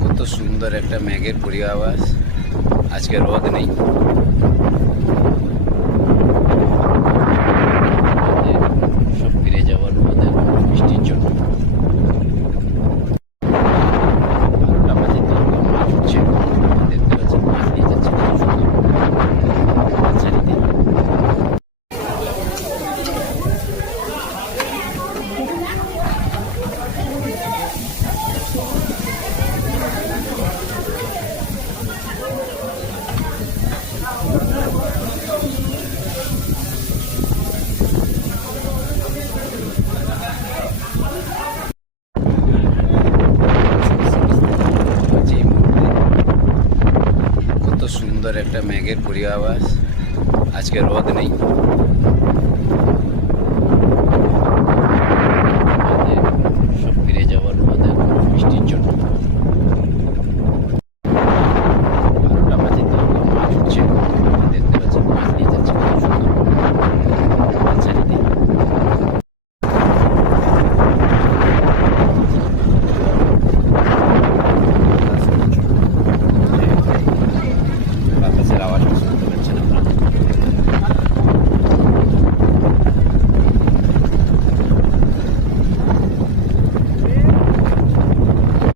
কত সুন্দর একটা মেঘের পূর্বাভাস। আজকে রোদ নেই। সব ফিরে যাওয়ার রোদের বৃষ্টির জন্য। দেখতে পাচ্ছেন মাছ নিয়ে যাচ্ছে ছাড়িতে। কত সুন্দর একটা মেঘের পূর্বাভাস। আজকে রোদ নেই।